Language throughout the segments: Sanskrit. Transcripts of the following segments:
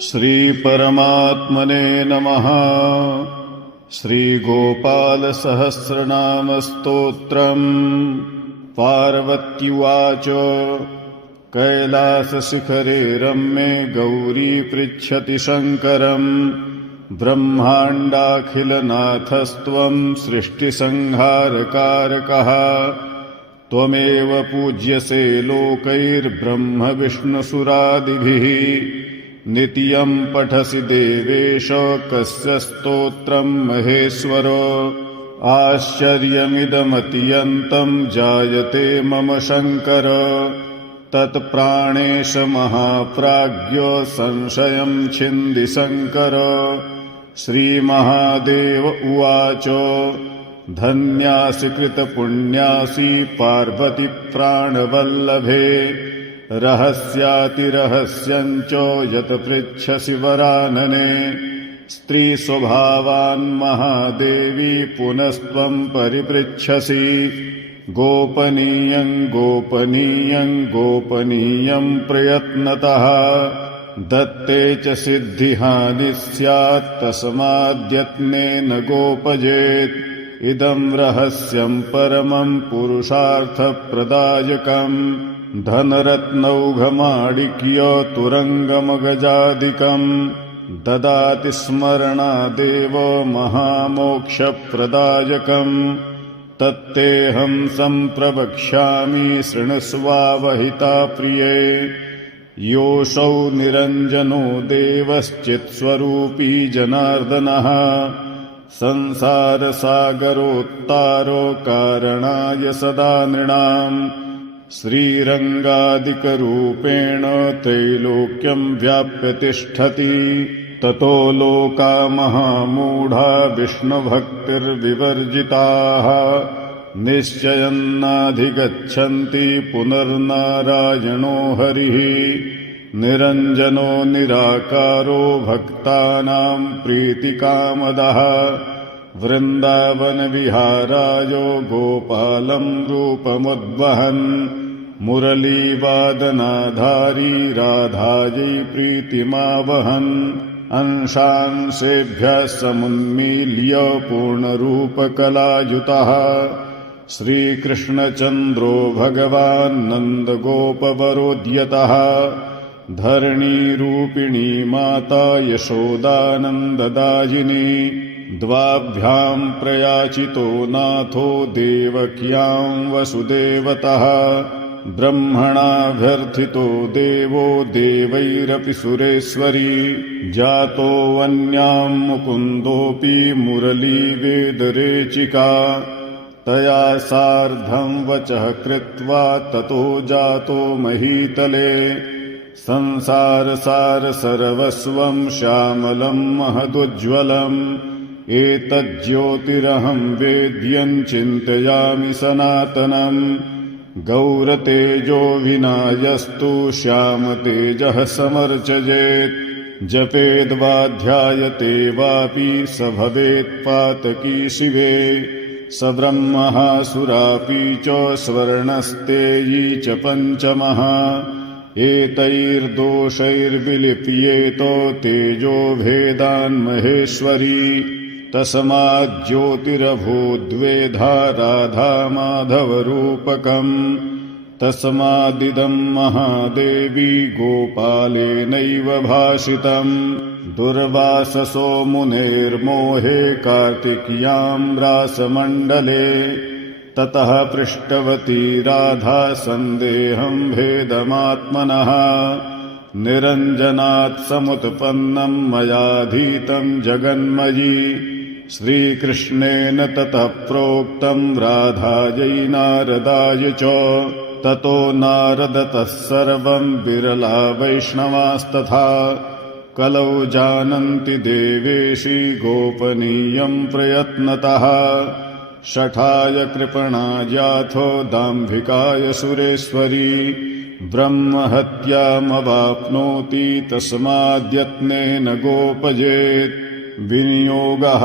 श्रीपरमात्मने नमः। श्रीगोपालसहस्रनामस्तोत्रम्। पार्वत्युवाच कैलासशिखरे रम्ये गौरी पृच्छति शङ्करम्। ब्रह्माण्डाखिलनाथस्त्वं सृष्टिसंहारकारकः। त्वमेव पूज्यसे लोकैर्ब्रह्म विष्णुसुरादिभिः। नित्यं पठसि देवेश कस्य स्तोत्रं महेश्वर। आश्चर्यमिदमत्यन्तं जायते मम शङ्कर। तत्प्राणेश महाप्राज्ञ संशयं छिन्दि शङ्कर। श्रीमहादेव उवाच धन्यासि कृतपुण्यासि पार्वती प्राणवल्लभे। रहस्यातिरहस्यञ्च यत् पृच्छसि वरानने। स्त्रीस्वभावान् महादेवी पुनस्त्वं परिपृच्छसि। गोपनीयं गोपनीयं गोपनीयं प्रयत्नतः। दत्ते च सिद्धिहानिः स्यात् तस्माद्यत्नेन गोपजेत्। इदं रहस्यं परमं पुरुषार्थप्रदायकम्। धनरत्नौघमाणिक्य तुरङ्गमगजादिकम्। ददाति स्मरणादेव महामोक्षप्रदायकम्। तत्तेऽहं सम्प्रवक्ष्यामि शृणुष्वावहिता प्रिये। योऽसौ निरञ्जनो देवश्चित्स्वरूपी जनार्दनः। संसारसागरोत्तारो कारणाय सदा नृणाम्। श्रीरङ्गादिकरूपेण त्रैलोक्यं व्याप्य तिष्ठति। ततो लोका महामूढा विष्णुभक्तिर्विवर्जिताः। निश्चयं नाधिगच्छन्ति पुनर्नारायणो हरिः। निरञ्जनो निराकारो भक्तानां प्रीतिकामदः। वृन्दावनविहाराय गोपालं रूपमुद्वहन्। मुरलीवादनाधारी राधायै प्रीतिमावहन्। अंशांशेभ्यः समुन्मील्य पूर्णरूपकलायुतः। श्रीकृष्णचन्द्रो भगवान् नन्दगोपवरोद्यतः। धरणीरूपिणी माता यशोदानन्ददायिनी। द्वाभ्यां प्रयाचितो नाथो देवक्यां वसुदेवतः। ब्रह्मणाभ्यर्थितो देवो देवैरपि सुरेश्वरी। जातो वन्यां मुकुन्दोऽपि मुरलीवेदरेचिका। तया सार्धं वचः कृत्वा ततो जातो महीतले। संसारसार सर्वस्वं श्यामलं महदुज्ज्वलम्। एतज्ज्योतिरहं वेद्यं चिन्तयामि सनातनम्। गौरतेजो विनायस्तु श्यामतेजः समर्चयेत्। जपेद्वाध्यायते वापि स भवेत्पातकी शिवे। स ब्रह्मः सुरापि च स्वर्णस्तेयी च पञ्चमः। एतैर्दोषैर्विलिप्येत तेजो भेदान् महेश्वरी। तस्माज्ज्योतिरभूद्वेधा राधा माधवरूपकम्। तस्मादिदं महादेवी गोपालेनैव भाषितम्। दुर्वाससो मुनेर्मोहे कार्तिक्यां रासमण्डले। ततः पृष्टवती राधा सन्देहं भेदमात्मनः। निरञ्जनात् समुत्पन्नं मयाधीतं जगन्मयी। श्रीकृष्णेन ततः प्रोक्तं राधायै नारदाय च। ततो नारदतः सर्वं विरला वैष्णवास्तथा। कलौ जानन्ति देवेशी गोपनीयं प्रयत्नतः। शठाय कृपणायाथो दाम्भिकाय सुरेश्वरी। ब्रह्महत्यामवाप्नोति तस्माद्यत्नेन गोपजेत्। विनियोगः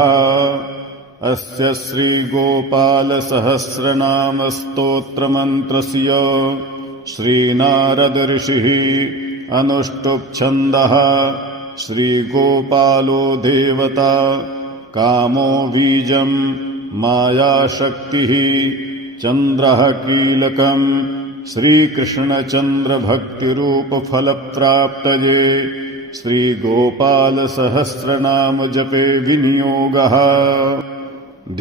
अस्य श्रीगोपालसहस्रनामस्तोत्रमन्त्रस्य श्रीनारद ऋषिः अनुष्टुप् छन्दः श्रीगोपालो देवता कामो बीजं मायाशक्तिः चन्द्रः कीलकम् श्रीकृष्णचन्द्रभक्तिरूपफलप्राप्तये श्रीगोपालसहस्रनामजपे विनियोगः।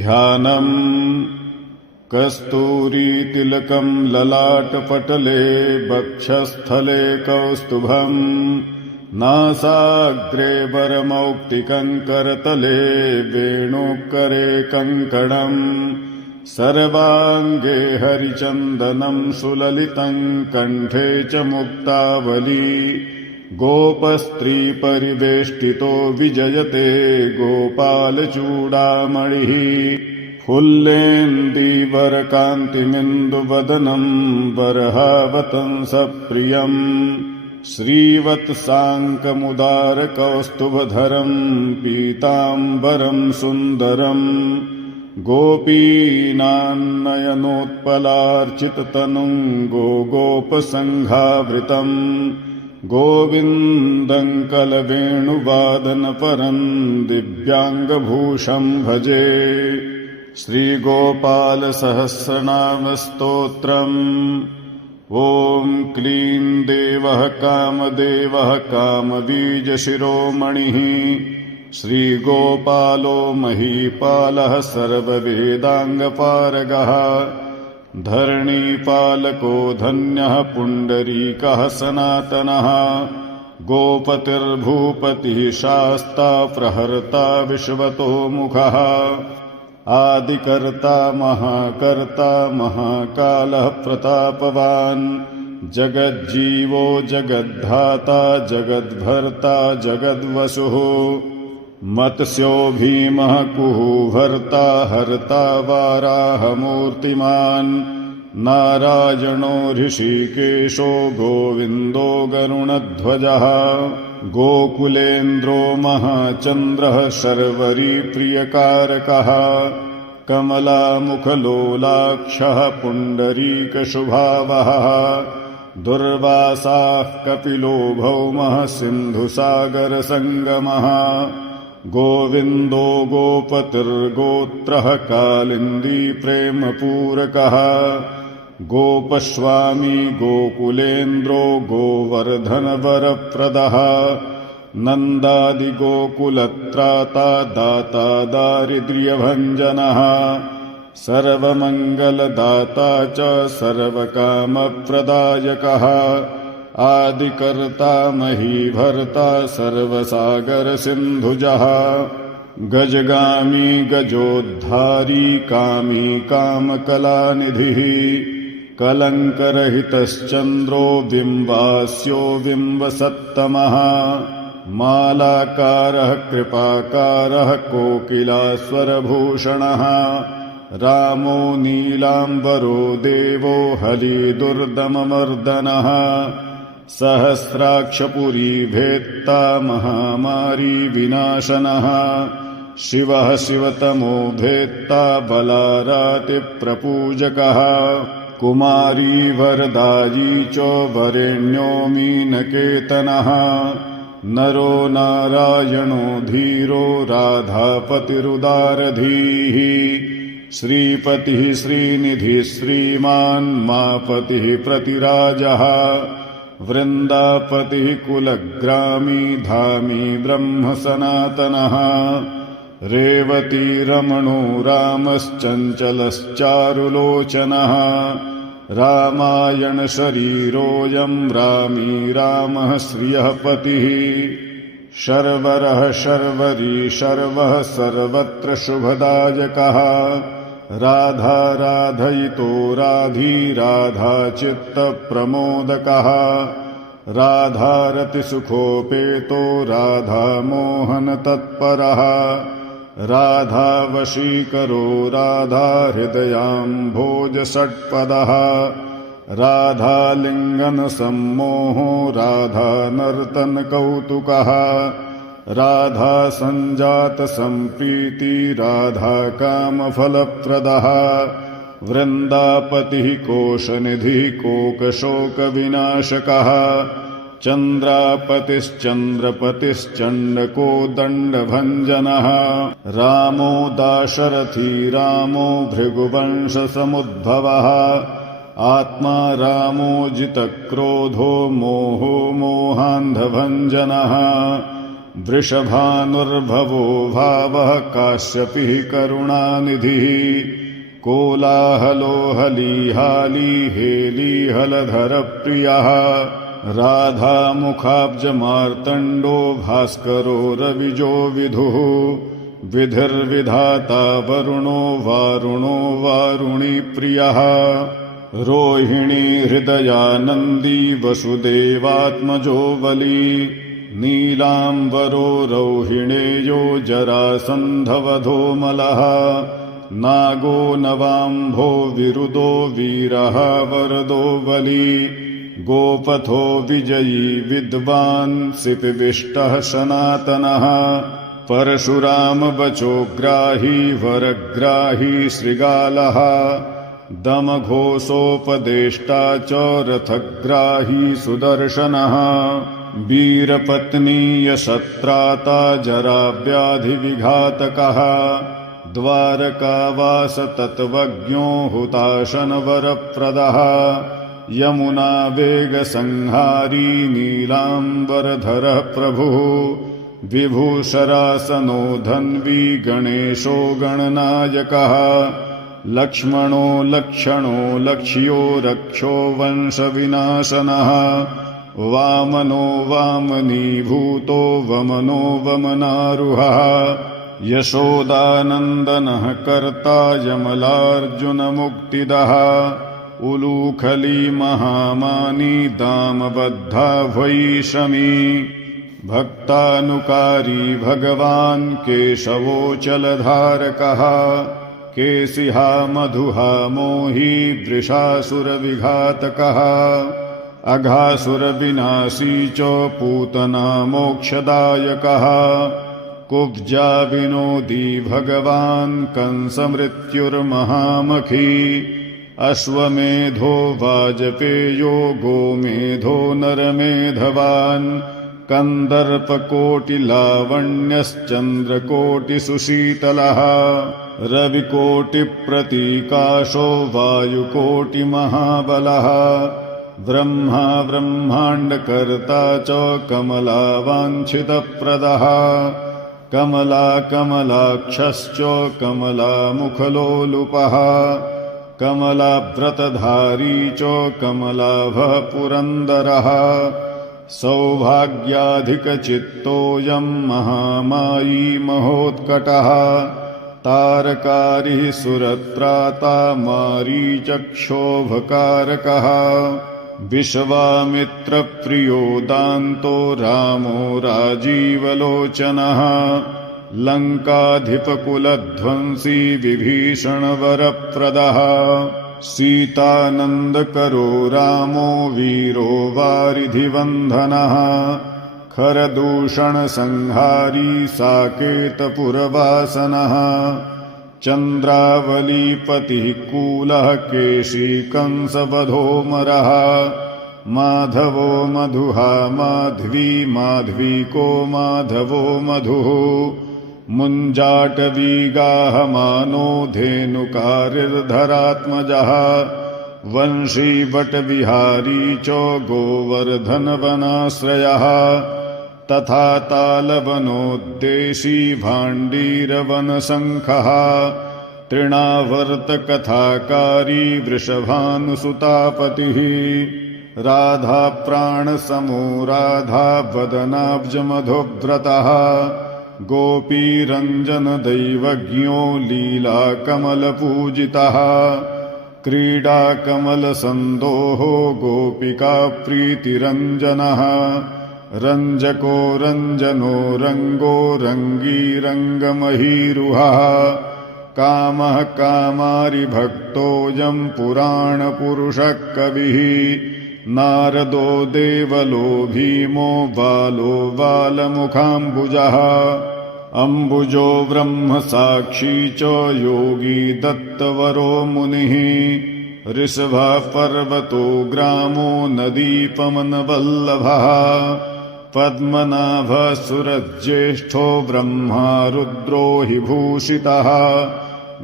ध्यानम् कस्तूरीतिलकं ललाटपटले वक्षस्थले कौस्तुभम् नासाग्रे वरमौक्तिकं करतले वेणुकरे कङ्कणम् सर्वाङ्गे हरिचन्दनं सुललितं कण्ठे च मुक्तावली गोपस्त्रीपरिवेष्टितो विजयते गोपालचूडामणिः फुल्लेन्दीवरकान्तिमिन्दुवदनं बर्हावतंसप्रियम् श्रीवत्साङ्कमुदारकौस्तुभधरं पीताम्बरं सुन्दरम् गोपीनान्नयनोत्पलार्चिततनुं गोपसङ्घावृतम् गोविन्दं कलवेणुवादनपरं दिव्याङ्गभूषं भजे। श्रीगोपालसहस्रनामस्तोत्रम्। ॐ क्लीं देवः कामदेवः कामबीजशिरोमणिः श्रीगोपालो महीपालः सर्ववेदाङ्गपारगः धरणीपालको धन्यः पुण्डरीकः सनातनः गोपतिर्भूपतिः शास्ता प्रहर्ता विश्वतो मुखः आदिकर्ता महाकर्ता महाकालः प्रतापवान् जगज्जीवो जगद्धाता जगद्भर्ता जगद्वसुः मत्स्यो भीमः कुहूभर्ता हर्ता वाराहमूर्तिमान् नारायणो ऋषिकेशो गोविन्दो गरुणध्वजः गोकुलेन्द्रो महाचन्द्रः शर्वरीप्रियकारकः कमलामुखलोलाक्षः पुण्डरीकशुभावहः दुर्वासाः कपिलो भौमः सिन्धुसागरसङ्गमः गोविन्दो गोपतिर्गोत्रः कालिन्दी प्रेमपूरकः गोपस्वामी गोकुलेन्द्रो गोवर्धनवरप्रदः नन्दादिगोकुलत्राता दाता दारिद्र्यभञ्जनः सर्वमङ्गलदाता च सर्वकामप्रदायकः आदिकर्ता महीभर्ता सर्वसागरसिन्धुजः गजगामी गजोद्धारी कामी कामकलानिधिः कलङ्करहितश्चन्द्रो बिम्बास्यो बिम्बसत्तमः मालाकारः कृपाकारः कोकिलास्वरभूषणः रामो नीलाम्बरो देवो हलिदुर्दममर्दनः सहस्राक्षपुरीभेत्ता महामारी विनाशनः शिवः शिवतमो भेत्ता बलारातिप्रपूजकः कुमारी वरदायी च वरेण्यो मीनकेतनः नरो नारायणो धीरो राधापतिरुदारधीः श्रीपतिः श्रीनिधिः श्रीमान् मापतिः प्रतिराजः वृन्दापतिः कुलग्रामी धामी ब्रह्म सनातनः रेवतीरमणो रामश्चञ्चलश्चारुलोचनः रामायणशरीरोऽयं रामी रामः श्रियः पतिः शर्वरः शर्वरी शर्वः सर्वत्र शुभदायकः राधा राधयितो राधी राधा चित्तप्रमोदकः राधारतिसुखोपेतो राधा मोहनतत्परः राधावशीकरो राधा हृदयाम्भोजषट्पदः राधालिङ्गनसम्मोहो राधा नर्तनकौतुकः राधा सञ्जातसम्प्रीति राधा कामफलप्रदः वृन्दापतिः कोशनिधिः कोकशोकविनाशकः चन्द्रापतिश्चन्द्रपतिश्चण्डकोदण्डभञ्जनः रामो दाशरथी रामो भृगुवंशसमुद्भवः आत्मा रामो जितक्रोधो मोहो मोहान्धभञ्जनः वृषभानुर्भवो भावः काश्यपिः करुणानिधिः कोलाहलो हलीहाली हेलीहलधरप्रियः राधामुखाब्जमार्तण्डो भास्करो रविजो विधुः विधिर्विधाता वरुणो वारुणो वारुणीप्रियः रोहिणी हृदयानन्दी वसुदेवात्मजो बली नीलाम्बरो रौहिणेयो जरासन्धवधोमलः नागो नवाम्भो विरुदो वीरः वरदो बली गोपथो विजयी विद्वान् सिपिविष्टः सनातनः परशुरामवचोग्राही वरग्राही श्रृगालः दमघोषोपदेष्टा च रथग्राही सुदर्शनः वीरपत्नीयशत्राता जराव्याधिविघातकः द्वारकावासतत्त्वज्ञो हुताशनवरप्रदः यमुनावेगसंहारी नीलाम्बरधरः प्रभुः विभूषरासनो धन्वी गणेशो गणनायकः लक्ष्मणो लक्षणो लक्ष्यो रक्षो वंशविनाशनः वामनो वामनीभूतो वमनो वमनारुहः यशोदानन्दनः कर्ता यमलार्जुनमुक्तिदः उलूखली महामानी दामबद्धा भैषमी भक्तानुकारी भगवान् केशवोचलधारकः केशिहा मधुहा मोही वृषासुरविघातकः अघासुरविनाशी च पूतना मोक्षदायकः कुब्जा विनोदी भगवान् कंसमृत्युर्महामखी अश्वमेधो वाजपेयो गोमेधो नरमेधवान् कन्दर्पकोटिलावण्यश्चन्द्रकोटिसुशीतलः रविकोटिप्रतीकाशो वायुकोटिमहाबलः ब्रह्मा ब्रह्माण्डकर्ता च कमलावाञ्छितप्रदः कमलाकमलाक्षश्च कमलामुखलोलुपः कमलाव्रतधारी च कमलाभः पुरन्दरः सौभाग्याधिकचित्तोऽयं महामायी महोत्कटः तारकारिः सुरत्राता मारीचक्षोभकारकः विश्वामित्रप्रियो दान्तो रामो राजीवलोचनः लङ्काधिपकुलध्वंसी विभीषणवरप्रदः सीतानन्दकरो रामो वीरो वारिधिवन्धनः खरदूषणसंहारी साकेतपुरवासनः चन्द्रावलीपतिः कूलः केशी कंसवधोमरः माधवो मधुहा माध्वी माध्वीको माधवो मधुः मुञ्जाटवीगाहमानो धेनुकारिर्धरात्मजः वंशीवटविहारी च गोवर्धनवनाश्रयः तथा तालवनोद्देशी भाण्डीरवनशङ्खः तृणावर्तकथाकारी वृषभानुसुतापतिः राधाप्राणसमो राधा वदनाब्जमधुव्रतः गोपीरञ्जनदैवज्ञो लीलाकमलपूजितः क्रीडाकमलसन्दोहो गोपिकाप्रीतिरञ्जनः रञ्जको रञ्जनो रङ्गो रङ्गीरङ्गमहीरुहः कामः कामारिभक्तोऽयं पुराणपुरुषः कविः नारदो देवलो भीमो बालो बालमुखाम्बुजः अम्बुजो ब्रह्मसाक्षी च योगी दत्तवरो मुनिः ऋषभः पर्वतो ग्रामो नदीपवनवल्लभः पद्मनाभः सुरज्येष्ठो ब्रह्मा रुद्रो हि भूषितः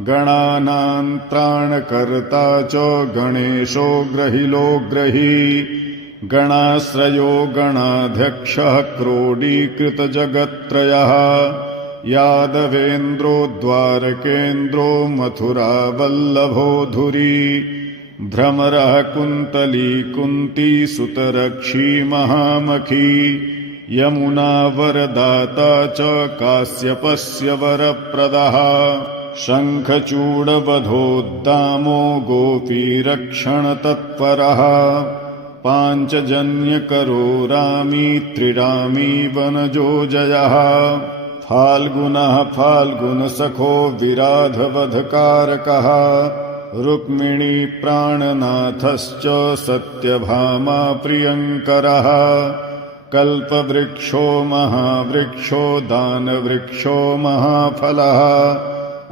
गणानां त्राणकर्ता च गणेशो ग्रहिलोग्रही गणाश्रयो गणाध्यक्षः क्रोडीकृतजगत्त्रयः यादवेन्द्रो द्वारकेन्द्रो मथुरावल्लभो धुरी भ्रमरः कुन्तली कुन्ती सुतरक्षी महामखी यमुना वरदाता च काश्यपस्य वरप्रदः शङ्खचूडवधोद्दामो गोपीरक्षणतत्परः पाञ्चजन्यकरो रामी त्रिरामी वनजो जयः फाल्गुनः फाल्गुनसखो विराधवधकारकः रुक्मिणी प्राणनाथश्च सत्यभामा प्रियङ्करः कल्पवृक्षो महावृक्षो दानवृक्षो महाफलः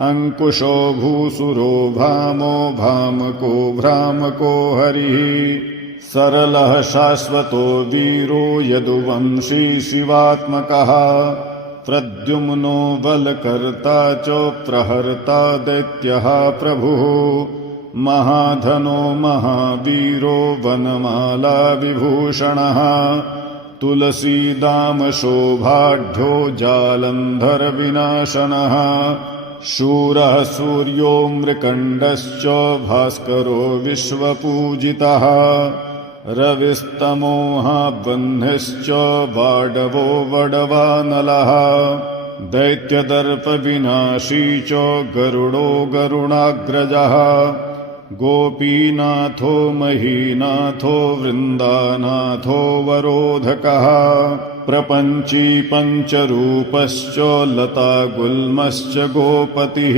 अंकुशो भूसुरो भामो भामको भ्रामको हरिः सरलः शाश्वतो वीरो यदुवंशी शिवात्मकः प्रद्युम्नो बलकर्ता च प्रहर्ता दैत्यः प्रभुः महाधनो महावीरो वनमाला विभूषणः तुलसीदामशोभाढ्यो जालन्धर विनाशनः शूरः सूर्यो मृकण्डश्च भास्करो विश्वपूजितः रविस्तमोहाबन्धिश्च बाडवो वडवानलः दैत्यदर्पविनाशी च गरुडो गरुणाग्रजः गोपीनाथो महीनाथो वृन्दानाथो वरोधकः प्रपञ्ची पञ्चरूपश्च लता गुल्मश्च गोपतिः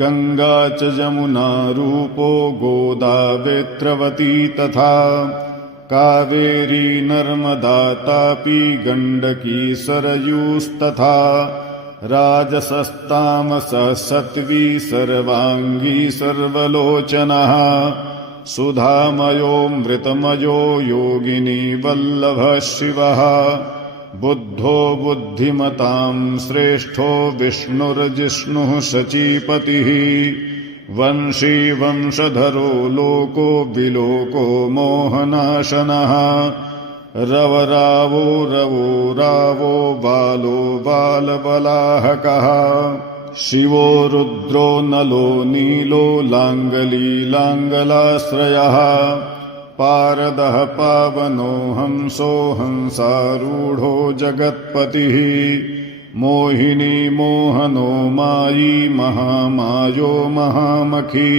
गंगा च यमुना रूपो गोदा वेत्रवती तथा कावेरी नर्मदा तापी गण्डकी सरयूस्तथा राजसस्तामसः सत्वी सर्वांगी सर्वलोचनः सुधामयो मृतमयो योगिनी वल्लभः शिवः बुद्धो बुद्धिमतां श्रेष्ठो विष्णुर्जिष्णुः शचीपतिः वंशी वंशधरो लोको विलोको मोहनाशनः रवरावो रवो रावो बालो बालबलाहकः शिवो रुद्रो नलो नीलो लाङ्गली लाङ्गलाश्रयः पारदः पावनो हंसो हंसारूढो जगत्पतिः मोहिनी मोहनो मायी महामायो महामखी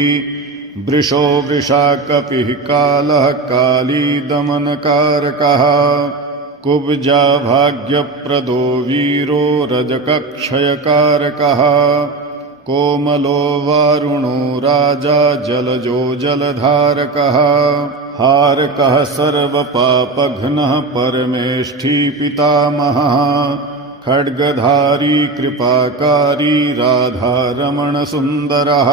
वृषो वृषाकपिः कालः काली दमनकारकः कुब्जा भाग्यप्रदो वीरो रजकक्षयकारकः कोमलो वारुणो राजा जलजो जलधारकः हारकः सर्वपापघ्नः परमेष्ठी पितामहः खड्गधारी कृपाकारी राधारमणसुन्दरः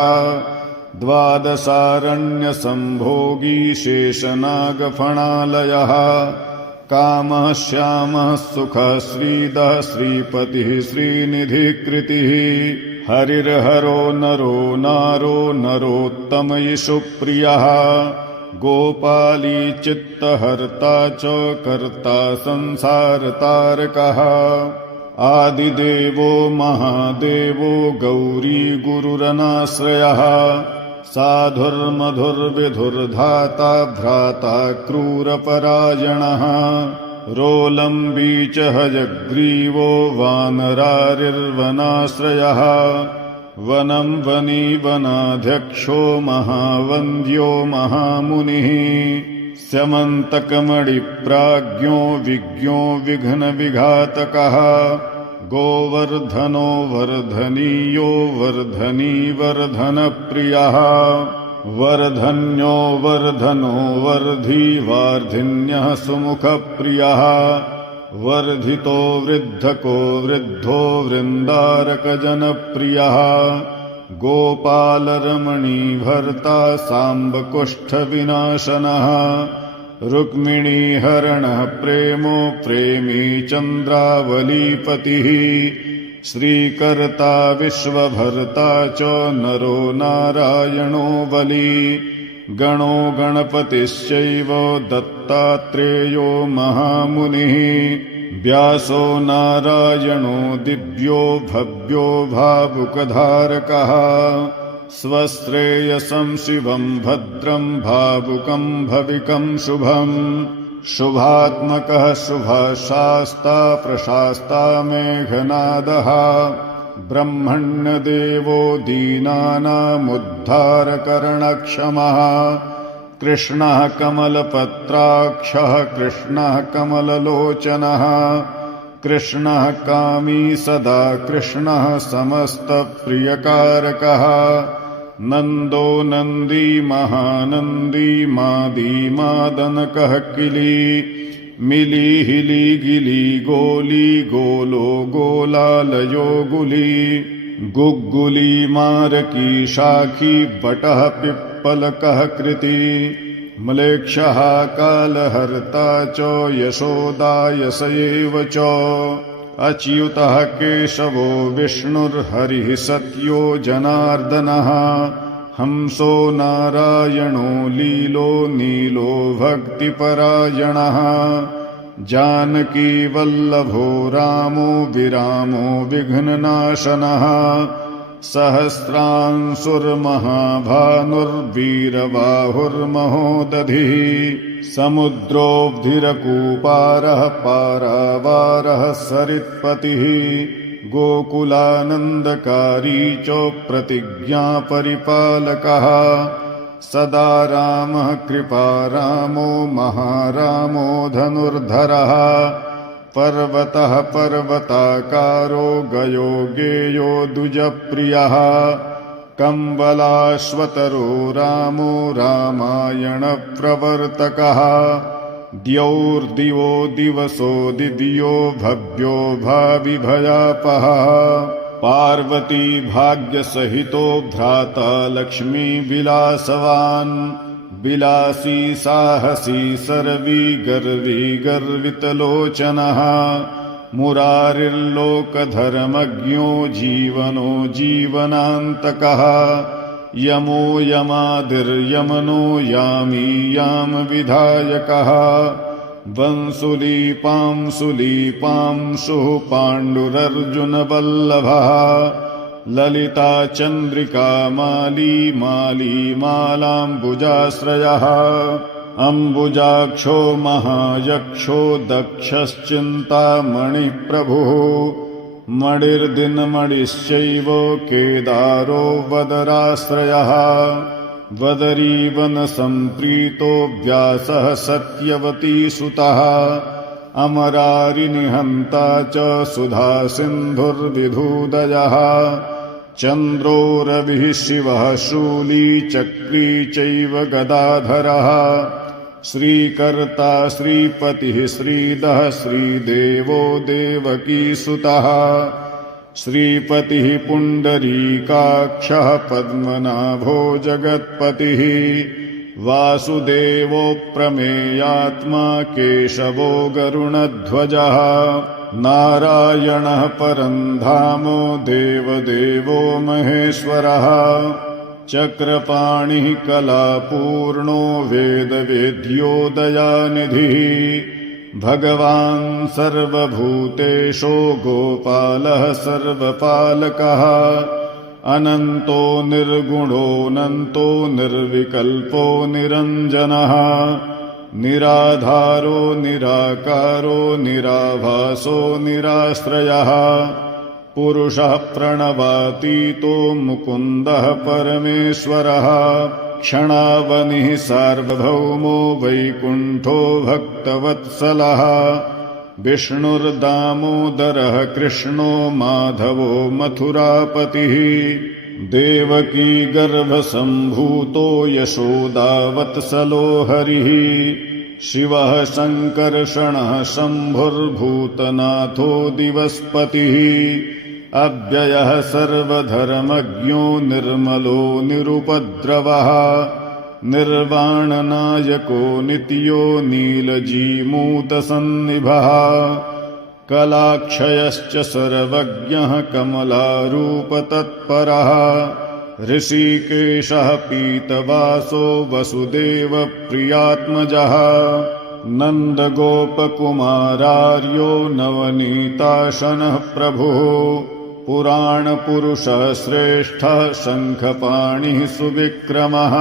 द्वादशारण्यसम्भोगी शेषनागफणालयः कामः श्यामः सुखः श्रीदः श्रीपतिः श्रीनिधिकृतिः हरिर्हरो नरो नारो नरोत्तमयिषुप्रियः गोपाली चित्तहर्ता च कर्ता संसारतारकः आदिदेवो महादेवो गौरी गुरुरनाश्रयः साधुर्मधुर्विधुर्धाता भ्राता क्रूरपरायणः रोलम्बी च हयग्रीवो वानरारिर्वनाश्रयः वनं वनी वनाध्यक्षो महावन्द्यो महामुनिः स्यमन्तकमणिप्राज्ञो विज्ञो विघ्नविघातकः गोवर्धनो वर्धनीयो वर्धनी वर्धनप्रियः वर्धन्यो वर्धनो वर्धी वार्धिन्यः सुमुखप्रियः वर्धितो वृद्धको वृद्धो वृन्दारकजनप्रियः गोपालरमणीभर्ता साम्बकुष्ठविनाशनः रुक्मिणीहरणः प्रेमो प्रेमी चन्द्रावलीपतिः श्रीकर्ता विश्वभर्ता च नरो नारायणो बली गणो गणपतिश्चैव दत्तात्रेयो महामुनिः व्यासो नारायणो दिव्यो भव्यो भावुकधारकः स्वश्रेयसं शिवं भद्रं भावुकं भविकं शुभम् शुभात्मकः शुभशास्ता प्रशास्ता मेघनादः ब्रह्मण्यदेवो दीनानामुद्धारकरणक्षमः कृष्णः कमलपत्राक्षः कृष्णः कमललोचनः कृष्णः कामी सदा कृष्णः समस्तप्रियकारकः नन्दो नन्दी महानन्दी मादी मादनकः किली मिली हिली गिली गोली गोलो गोलालयो गुली गुग्गुली मारकी शाखी बटः पिप्पलकः कृति म्लेच्छः कालहर्ता च यशोदायस एव च अच्युतः केशवो विष्णुर्हरिः सत्यो जनार्दनः हंसो नारायणो लीलो नीलो भक्तिपरायणः जानकी वल्लभो रामो विरामो विघ्ननाशनः सहस्रांशुर्महाभानुर्वीरबाहुर्महोदधिः समुद्रोऽब्धिरकूपारः पारावारः सरित्पतिः गोकुलानन्दकारी च प्रतिज्ञापरिपालकः सदा रामः कृपारामो महारामो धनुर्धरः पर्वतः पर्वताकारो गयो गेयो द्विजप्रियः कम्बलाश्वतरो रामो रामायणप्रवर्तकः द्यौर्दिवो दिवसो दिव्यो भव्यो भाविभयापहः पार्वती भाग्यसहितो भ्राता लक्ष्मी विलासवान् विलासी साहसी सर्वी गर्वी गर्वितलोचनः मुरारिर्लोकधर्मज्ञो जीवनो जीवनान्तकः यमो यमादिर्यमनो यामी याम विधायकः वंसुलीपांसुलीपांशुः पाण्डुरर्जुनवल्लभः ललिता चन्द्रिका माली माली मालाम्बुजाश्रयः अम्बुजाक्षो महायक्षो दक्षश्चिन्तामणिः प्रभुः मणिर्दिनमणिश्चैव केदारो वदराश्रयः वदरीवनसम्प्रीतो व्यासः सत्यवतीसुतः अमरारिनिहन्ता च सुधासिन्धुर्विधूदयः चन्द्रो रविः शिवः शूली चक्री चैव गदाधरः श्रीकर्ता श्रीपतिः श्रीदः श्रीदेवो देवकीसुतः श्रीपतिः पुण्डरीकाक्षः पद्मनाभो जगत्पतिः वासुदेवो प्रमेयात्मा केशवो गरुणध्वजः नारायणः परन्धामो देवदेवो महेश्वरः चक्रपाणिः कलापूर्णो वेदवेद्यो दयानिधिः भगवान् सर्वभूतेषु गोपालः सर्वपालकः अनन्तो निर्गुणोऽनन्तो निर्विकल्पो निरञ्जनः निराधारो निराकारो निराभासो निराश्रयः पुरुषः प्रणवातीतो मुकुन्दः परमेश्वरः क्षणावनिः सार्वभौमो वैकुण्ठो भक्तवत्सलः विष्णुर्दामोदरः कृष्णो माधवो मथुरापतिः देवकी गर्भसम्भूतो यशोदावत्सलो हरिः शिवः सङ्कर्षणः शम्भुर्भूतनाथो दिवस्पतिः अव्ययः सर्वधर्मज्ञो निर्मलो निरुपद्रवः निर्वाणनायको नित्यो नीलजीमूतसन्निभः कलाक्षयश्च सर्वज्ञः कमलारूपतत्परः ऋषिकेशः पीतवासो वसुदेवप्रियात्मजः नन्दगोपकुमारार्यो नवनीताशनः प्रभुः पुराणपुरुषः श्रेष्ठः शङ्खपाणिः सुविक्रमः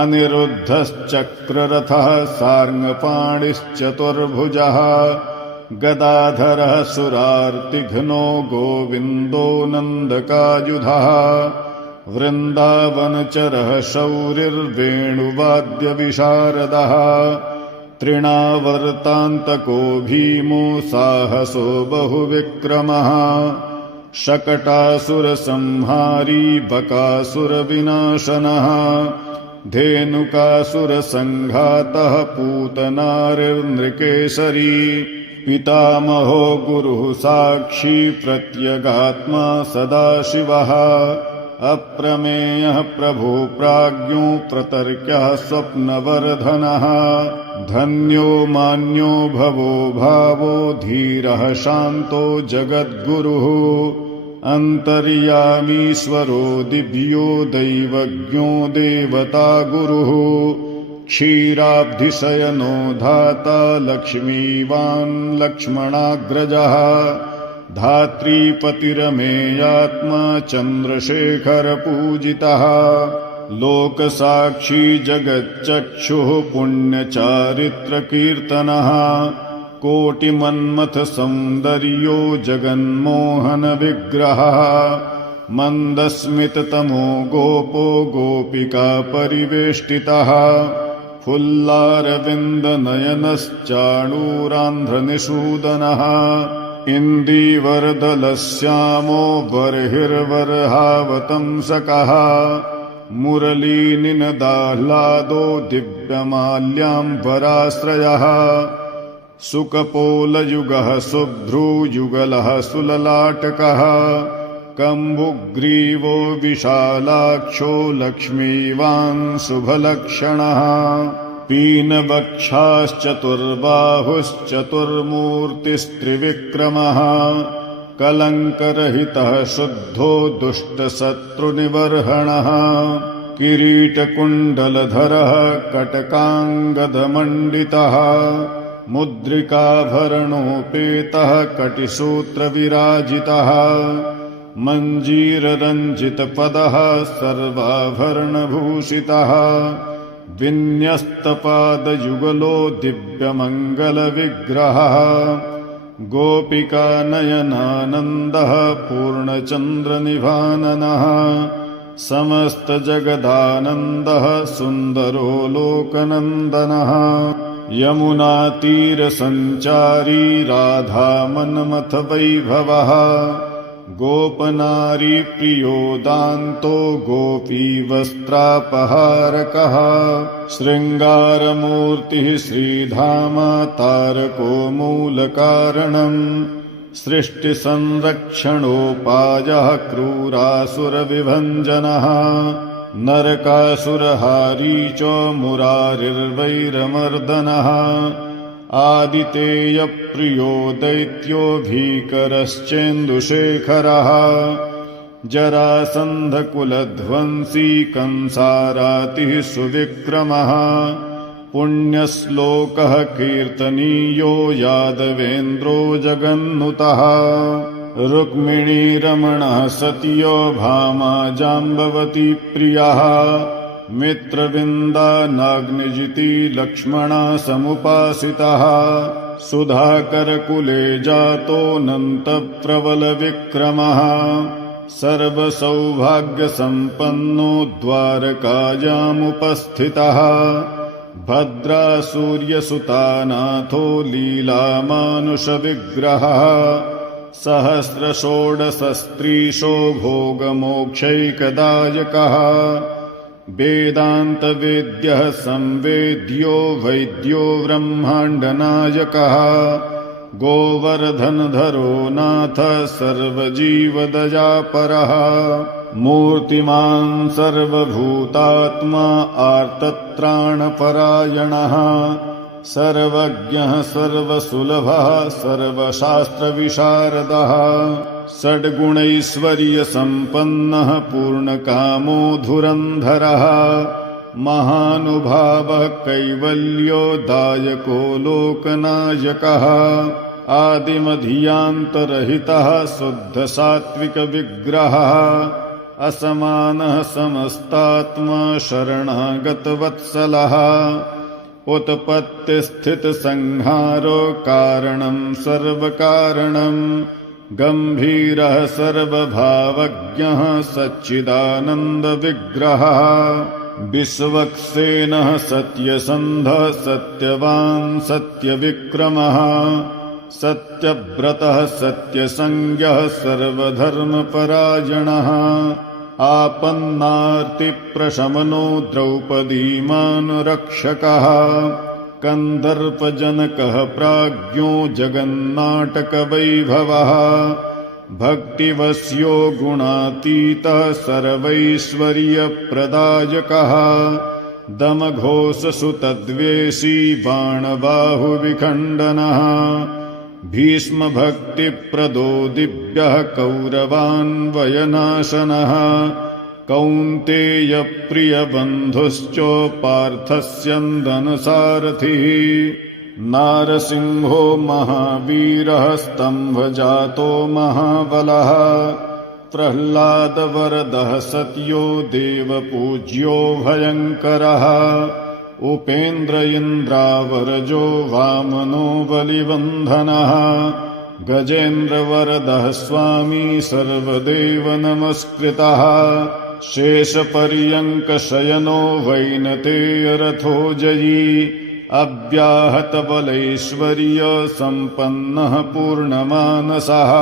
अनिरुद्धश्चक्ररथः सार्ङ्गपाणिश्चतुर्भुजः गदाधरः सुरार्तिघ्नो गोविन्दो नन्दकायुधः वृन्दावनचरः शौरिर्वेणुवाद्यविशारदः तृणावर्तान्तको भीमो साहसो बहुविक्रमः शकटासुरसंहारी बकासुरविनाशनः धेनुकासुरसङ्घातः पूतनारिर्नृकेसरी पितामहो गुरुः साक्षी प्रत्यगात्मा सदाशिवः अप्रमेयः प्रभु प्राज्ञो प्रतर्क्यः स्वप्नवर्धनः धन्यो मान्यो भवो भावो धीरः शान्तो जगद्गुरुः अन्तर्यामीश्वरो दिव्यो दैवज्ञो देवता गुरुः क्षीराब्धिशयनो धाता लक्ष्मीवान् लक्ष्मणाग्रजः धात्रीपतिरमेयात्मा चन्द्रशेखरपूजितः लोकसाक्षी जगच्चक्षुः पुण्यचारित्रकीर्तनः कोटिमन्मथसौन्दर्यो जगन्मोहनविग्रहः मन्दस्मिततमो गोपो गोपिका परिवेष्टितः फुल्लारविन्दनयनश्चाणूरान्ध्रनिषूदनः इन्दीवरदलश्यामो बर्हिर्वर्हावतंसकः मुरलीनिनदाह्लादो दिव्यमाल्याम्बराश्रयः सुकपोलयुगः शुभ्रूयुगलः सुललाटकः कम्बुग्रीवो विशालाक्षो लक्ष्मीवान् शुभलक्षणः पीनवक्षाश्चतुर्बाहुश्चतुर्मूर्तिस्त्रिविक्रमः कलङ्करहितः शुद्धो दुष्टशत्रुनिवर्हणः किरीटकुण्डलधरः कटकाङ्गदमण्डितः मुद्रिकाभरणोपेतः कटिसूत्रविराजितः मञ्जीररञ्जितपदः सर्वाभरणभूषितः विन्यस्तपादयुगलो दिव्यमङ्गलविग्रहः गोपिकानयनानन्दः पूर्णचन्द्रनिभाननः समस्तजगदानन्दः सुन्दरो लोकनन्दनः यमुनातीरसञ्चारी राधामन्मथ वैभवः गोपनारी प्रियोदान्तो गोपीवस्त्रापहारकः शृङ्गारमूर्तिः श्रीधाम तारको मूलकारणम् सृष्टिसंरक्षणोपायः क्रूरासुरविभञ्जनः नरकासुरहारी च मुरारिर्वैरमर्दनः आदितेयप्रियो दैत्यो भीकरश्चेन्दुशेखरः जरासन्धकुलध्वंसी कंसारातिः सुविक्रमः पुण्यश्लोकः कीर्तनीयो यादवेन्द्रो जगन्नुतः रुक्मिणीरमणः सत्यो भामा जाम्बवती प्रियः मित्रविन्दानाग्निजिती लक्ष्मणा समुपासितः सुधाकरकुले जातोऽनन्तप्रबलविक्रमः सर्वसौभाग्यसम्पन्नो द्वारकायामुपस्थितः भद्रासूर्यसुतानाथो लीलामानुषविग्रहः सहस्रषोडशस्त्रीशो भोगमोक्षैकदायकः वेदान्तवेद्यः संवेद्यो वैद्यो ब्रह्माण्डनायकः गोवर्धनधरो नाथ सर्वजीवदयापरः मूर्तिमान् सर्वभूतात्मा आर्तत्राणपरायणः सर्वज्ञः सर्वसुलभः सर्वशास्त्रविशारदः षड्गुणैश्वर्यसम्पन्नः पूर्णकामो धुरन्धरः महानुभावः कैवल्योदायको लोकनायकः आदिमधियान्तरहितः शुद्धसात्विकविग्रहः असमानः समस्तात्मा शरणागतवत्सलः उत्पत्तिस्थितिसंहारो कारणं सर्वकारणं गम्भीरः सर्वभावज्ञः सच्चिदानन्दविग्रहः विश्वक्सेनः सत्यसन्धः सत्यवान् सत्यविक्रमः सत्यव्रतः सत्यसंज्ञः सर्वधर्मपरायणः आपन्नार्तिप्रशमनो द्रौपदीमानुरक्षकः कन्दर्पजनकः प्राज्ञो जगन्नाटकवैभवः भक्तिवश्यो गुणातीतः सर्वैश्वर्यप्रदायकः दमघोषसुतद्वेषी बाणबाहुविखण्डनः भीष्मभक्तिप्रदो दिव्यः कौरवान्वयनाशनः कौन्तेयप्रियबन्धुश्चोपार्थस्यन्दनसारथिः नारसिंहो महावीरः स्तम्भजातो महाबलः प्रह्लादवरदः सत्यो देवपूज्यो भयङ्करः उपेन्द्र इन्द्रावरजो वामनो बलिवन्धनः गजेन्द्रवरदः स्वामी सर्वदेव नमस्कृतः शेषपर्यङ्कशयनो वैनतेयरथो जयी अव्याहतबलैश्वर्यसम्पन्नः पूर्णमानसः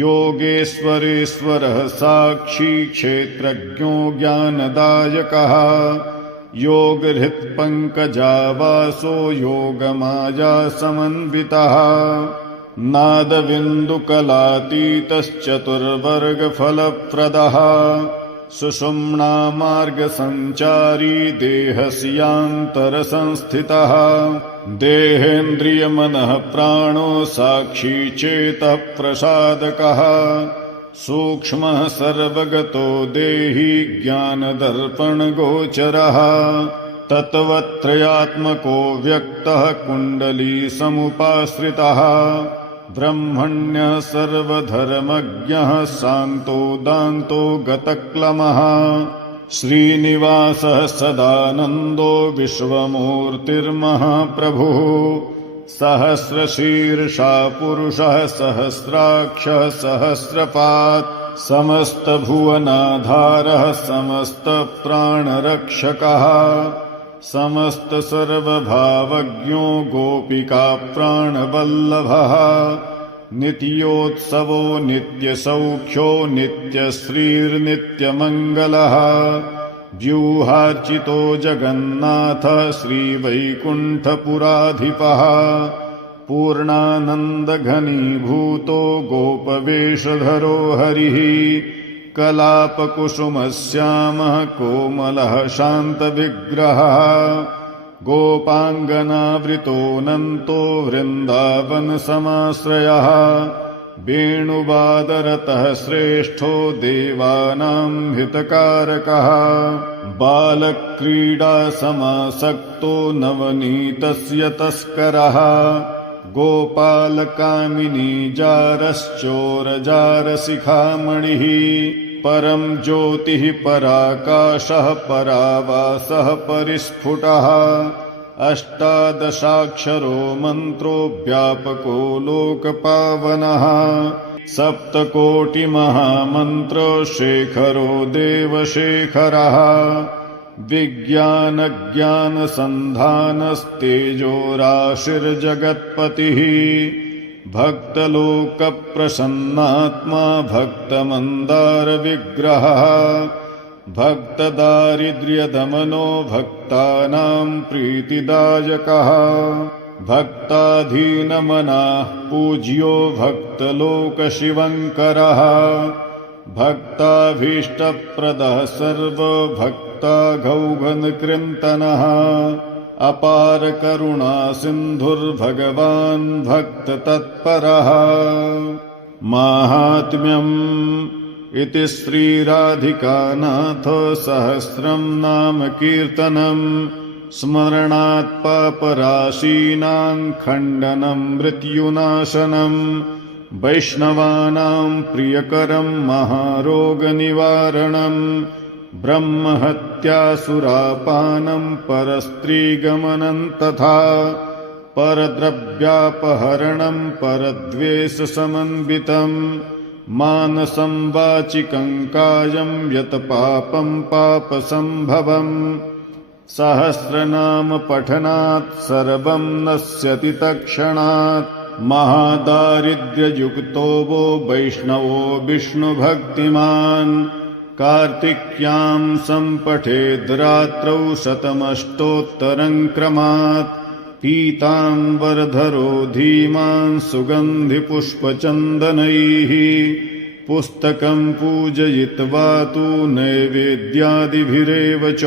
योगेश्वरेश्वरः साक्षी क्षेत्रज्ञो ज्ञानदायकः योगहृत्पङ्कजावासो योगमायासमन्वितः नादबिन्दुकलातीतश्चतुर्वर्गफलप्रदः सुषुम्नामार्गसञ्चारी देहस्यान्तरसंस्थितः देहेन्द्रियमनः प्राणो साक्षी चेतः प्रसादकः सूक्ष्मः सर्वगतो देही ज्ञानदर्पणगोचरः तत्त्वत्रयात्मको व्यक्तः कुण्डलीसमुपाश्रितः ब्रह्मण्यः सर्वधर्मज्ञः शान्तो दान्तो गतक्लमः श्रीनिवासः सदानन्दो विश्वमूर्तिर्महाप्रभुः सहस्रशीर्षा पुरुषः सहस्राक्षः सहस्रपात् समस्तभुवनाधारः समस्तप्राणरक्षकः समस्तसर्वभावज्ञो गोपिकाप्राणवल्लभः नित्योत्सवो नित्यसौख्यो नित्यश्रीर्नित्यमङ्गलः व्यूहार्चितो जगन्नाथः श्रीवैकुण्ठपुराधिपः पूर्णानन्दघनीभूतो गोपवेशधरो हरिः कलापकुसुमश्यामः कोमलः शान्तविग्रहः गोपाङ्गनावृतोऽनन्तो वृन्दावनसमाश्रयः वेणुवादरतः श्रेष्ठो देवानां हितकारकः बालक्रीडासमासक्तो नवनीतस्य तस्करः गोपालकामिनीजारश्चोरजारशिखामणिः परं ज्योतिः पराकाशः परावासः परिस्फुटः अष्टादशाक्षरो मन्त्रो व्यापको लोकपावनः सप्तकोटिमहामन्त्रो शेखरो देवशेखरः विज्ञानज्ञानसन्धानस्तेजोराशिर्जगत्पतिः भक्तलोकप्रसन्नात्मा भक्तमन्दारविग्रहः भक्तदारिद्र्यदमनो भक्तानां प्रीतिदायकः भक्ताधीनमनाः पूज्यो भक्तलोकशिवङ्करः भक्ताभीष्टप्रदः सर्वभक्ताघौघनकृन्तनः अपारकरुणा सिन्धुर्भगवान् भक्ततत्परः माहात्म्यम् इति श्रीराधिकानाथ सहस्रं नाम कीर्तनम् स्मरणात् पापराशीनां खण्डनं मृत्युनाशनम् वैष्णवानां प्रियकरं महारोगनिवारणम् ब्रह्महत्यासुरापानं परस्त्रीगमनं तथा परद्रव्यापहरणं परद्वेषसमन्वितम् मानसं वाचिकं कायं यत् पापं पापसम्भवम् सहस्रनाम पठनात् सर्वं नश्यति तत्क्षणात् महादारिद्र्ययुक्तो वो वैष्णवो विष्णुभक्तिमान् कार्तिक्यां सम्पठेद् रात्रौ शतमष्टोत्तरं क्रमात् पीताम्बरधरो धीमान् सुगन्धिपुष्पचन्दनैः पुस्तकं पूजयित्वा तु नैवेद्यादिभिरेव च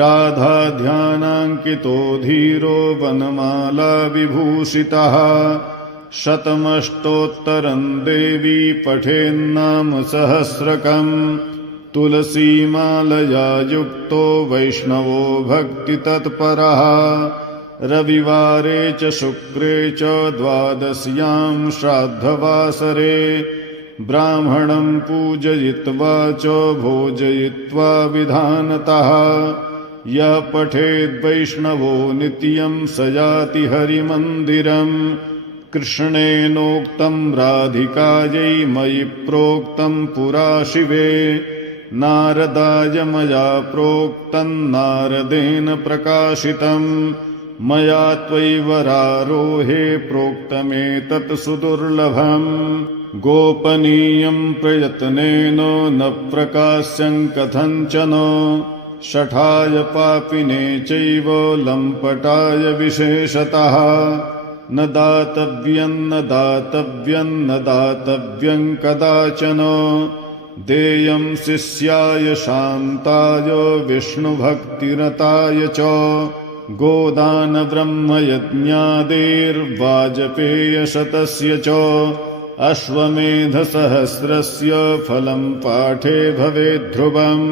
राधाध्यानाङ्कितो धीरो वनमाला विभूषितः शतमष्टोत्तरं देवी पठेन्नाम सहस्रकम् तुलसीमालया युक्तो वैष्णवो भक्तितत्परः रविवारे च शुक्रे च द्वादश्यां श्राद्धवासरे ब्राह्मणं पूजयित्वा च भोजयित्वा विधानतः यः पठेद्वैष्णवो नित्यं स याति हरिमन्दिरम् कृष्णेनोक्तं राधिकायै मयि प्रोक्तं पुरा शिवे नारदाय मया प्रोक्तं नारदेन प्रकाशितम् मया त्वयिवरारोहे प्रोक्तमेतत् सुदुर्लभम् गोपनीयं प्रयत्नेन न प्रकाश्यं कथञ्चन शठाय पापिने चैव लम्पटाय विशेषतः न दातव्यं न दातव्यं न दातव्यं कदाचन देयं शिष्याय शान्ताय विष्णुभक्तिरताय च गोदानब्रह्मयज्ञादेर्वाजपेयशतस्य च अश्वमेधसहस्रस्य फलं पाठे भवेद्ध्रुवम्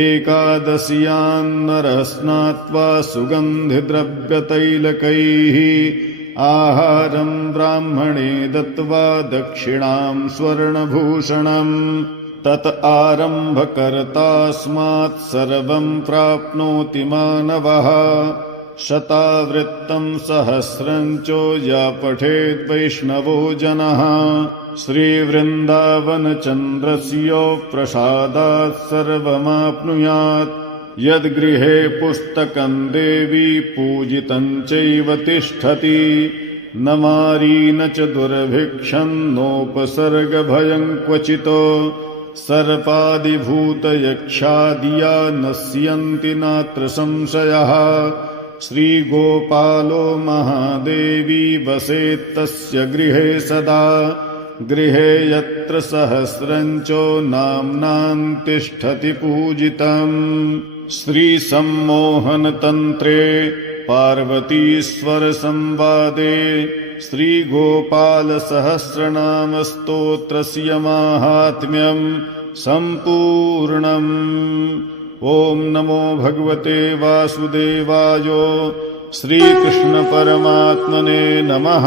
एकादश्यां नरः स्नात्वा सुगन्धिद्रव्यतैलकैः आहारं ब्राह्मणे दत्त्वा दक्षिणां स्वर्णभूषणम् तत् आरम्भकर्तास्मात् सर्वं प्राप्नोति मानवः शतावृत्तं सहस्रं च या पठेद् वैष्णवो जनः श्रीवृन्दावनचन्द्रस्य प्रसादात् सर्वमाप्नुयात् यद्गृहे पुस्तकं देवी पूजितं चैव तिष्ठति न मारी न च दुर्भिक्षं नोपसर्गभयं क्वचित् सर्पादिभूतयक्षादिया नश्यन्ति नात्र संशयः श्रीगोपालो महादेवी वसेत्तस्य गृहे सदा गृहे यत्र सहस्रं च नाम्नां तिष्ठति पूजितम् श्रीसम्मोहनतन्त्रे पार्वतीश्वरसंवादे श्रीगोपालसहस्रनामस्तोत्रस्य माहात्म्यं सम्पूर्णम्। ॐ नमो भगवते वासुदेवाय श्रीकृष्णपरमात्मने नमः।